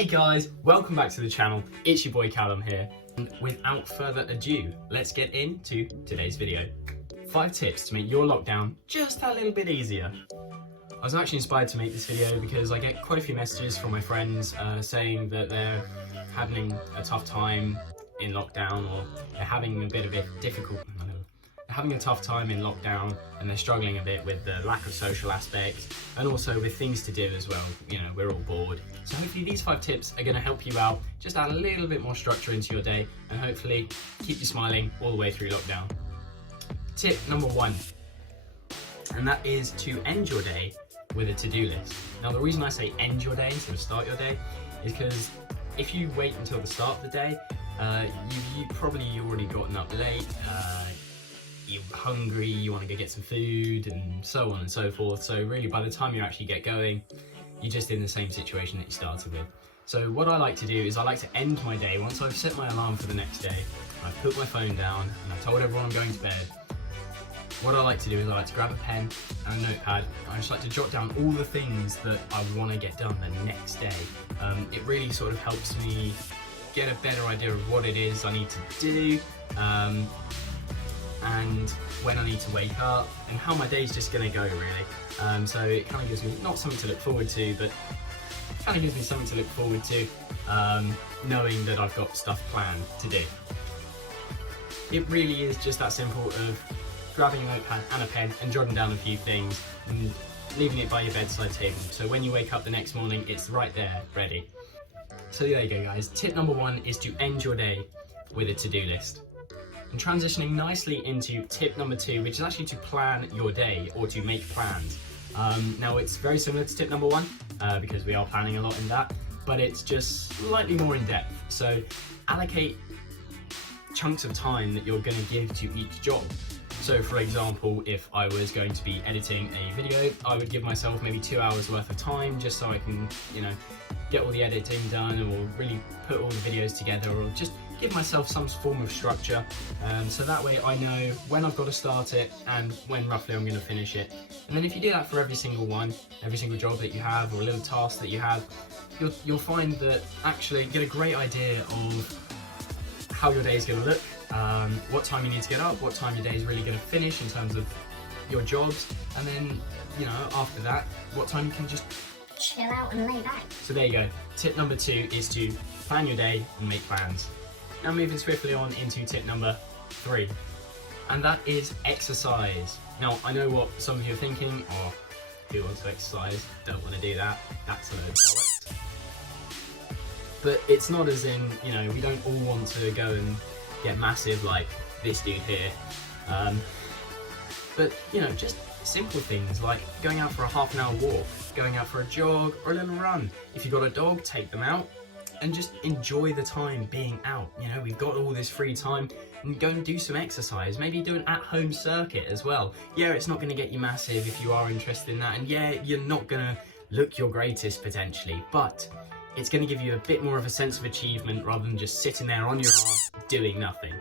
Hey guys, welcome back to the channel. It's your boy Callum here. And without further ado, let's get into today's video. 5 tips to make your lockdown just a little bit easier. I was actually inspired to make this video because I get quite a few messages from my friends saying that they're having a tough time in lockdown, or they're having a bit of a having a tough time in lockdown and they're struggling a bit with the lack of social aspects and also with things to do as well. You know, we're all bored. So hopefully these 5 tips are going to help you out, just add a little bit more structure into your day and hopefully keep you smiling all the way through lockdown. Tip number 1, and that is to end your day with a to-do list. Now the reason I say end your day instead of start your day is because if you wait until the start of the day, you probably already gotten up late, you're hungry, you want to go get some food and so on and so forth. So really by the time you actually get going, you're just in the same situation that you started with. So what I like to do is I like to end my day once I've set my alarm for the next day. I've put my phone down and I've told everyone I'm going to bed. What I like to do is I like to grab a pen and a notepad. I just like to jot down all the things that I want to get done the next day. It really sort of helps me get a better idea of what it is I need to do, and when I need to wake up and how my day's just going to go really. So it kind of gives me not something to look forward to, but it kind of gives me something to look forward to, knowing that I've got stuff planned to do. It really is just that simple of grabbing a notepad and a pen and jotting down a few things and leaving it by your bedside table. So when you wake up the next morning, it's right there, ready. So there you go guys. Tip number 1 is to end your day with a to-do list. And transitioning nicely into tip number 2, which is actually to plan your day or to make plans. Now it's very similar to tip number 1 because we are planning a lot in that, but it's just slightly more in depth. So allocate chunks of time that you're going to give to each job. So for example, if I was going to be editing a video, I would give myself maybe 2 hours worth of time just so I can, you know, get all the editing done or really put all the videos together, or just give myself some form of structure, so that way I know when I've got to start it and when roughly I'm going to finish it. And then if you do that for every single job that you have or a little task that you have, you'll find that actually you get a great idea of how your day is going to look, what time you need to get up, what time your day is really going to finish in terms of your jobs, and then, you know, after that, what time you can just chill out and lay back. So there you go. Tip number 2 is to plan your day and make plans. Now moving swiftly on into tip number 3, and that is exercise. Now I know what some of you are thinking, oh, who wants to exercise? Don't want to do that. That's a load of bollocks. But it's not as in, you know, we don't all want to go and get massive like this dude here. But, you know, just simple things like going out for a half an hour walk, going out for a jog or a little run. If you've got a dog, take them out and just enjoy the time being out. You know, we've got all this free time, and go and do some exercise. Maybe do an at-home circuit as well. Yeah, it's not going to get you massive if you are interested in that, and yeah, you're not going to look your greatest potentially, but it's going to give you a bit more of a sense of achievement rather than just sitting there on your ass doing nothing.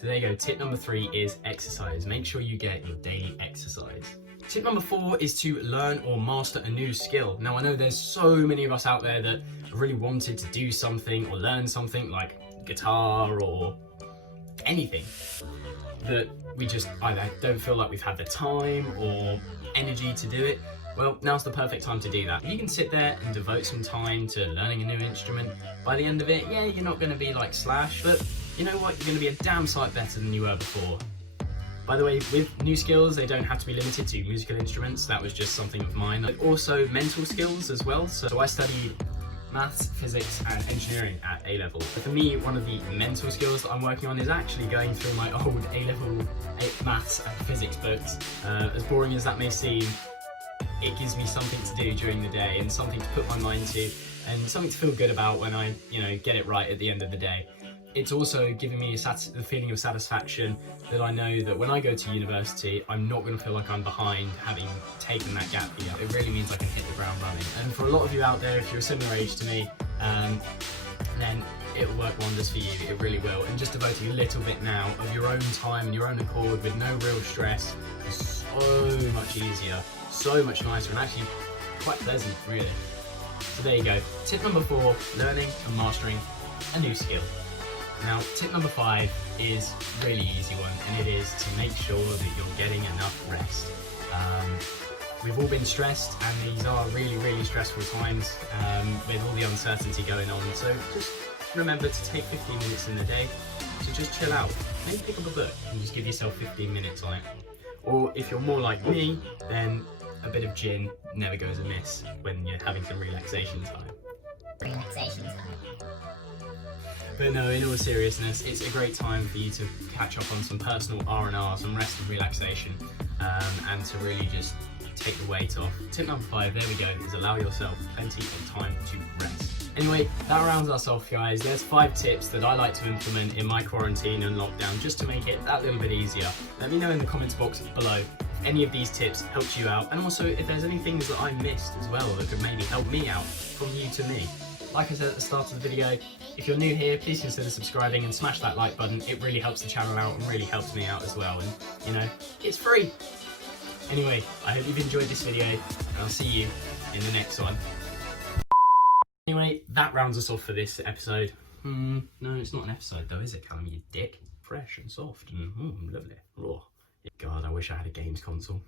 So there you go, tip number 3 is exercise. Make sure you get your daily exercise. Tip number 4 is to learn or master a new skill. Now I know there's so many of us out there that really wanted to do something or learn something like guitar or anything, that we just either don't feel like we've had the time or energy to do it. Well, now's the perfect time to do that. If you can sit there and devote some time to learning a new instrument, by the end of it, yeah, you're not going to be like Slash, but you know what, you're going to be a damn sight better than you were before. By the way, with new skills, they don't have to be limited to musical instruments. That was just something of mine. But also mental skills as well. So I studied maths, physics and engineering at A-level. But for me, one of the mental skills that I'm working on is actually going through my old A-level maths and physics books. As boring as that may seem, it gives me something to do during the day and something to put my mind to and something to feel good about when I, you know, get it right at the end of the day. It's also giving me the feeling of satisfaction that I know that when I go to university, I'm not going to feel like I'm behind having taken that gap year. It really means I can hit the ground running. And for a lot of you out there, if you're a similar age to me, then it will work wonders for you, it really will. And just devoting a little bit now of your own time and your own accord with no real stress is so much easier, so much nicer, and actually quite pleasant, really. So there you go. Tip number 4, learning and mastering a new skill. Now, tip number 5 is a really easy one, and it is to make sure that you're getting enough rest. We've all been stressed, and these are really, really stressful times with all the uncertainty going on. So just remember to take 15 minutes in the day to just chill out. Maybe pick up a book and just give yourself 15 minutes on it. Or if you're more like me, then a bit of gin never goes amiss when you're having some relaxation time. Relaxation time. But no, in all seriousness, it's a great time for you to catch up on some personal R&R, some rest and relaxation, and to really just take the weight off. Tip number 5, there we go, is allow yourself plenty of time to rest. Anyway, that rounds us off, guys. There's 5 tips that I like to implement in my quarantine and lockdown just to make it that little bit easier. Let me know in the comments box below if any of these tips helped you out, and also if there's any things that I missed as well that could maybe help me out from you to me. Like I said at the start of the video, if you're new here, please consider subscribing and smash that like button. It really helps the channel out and really helps me out as well. And, you know, it's free. Anyway, I hope you've enjoyed this video, and I'll see you in the next one. Anyway, that rounds us off for this episode. No, it's not an episode though, is it, Callum, you dick? Fresh and soft and lovely. Raw. God, I wish I had a games console.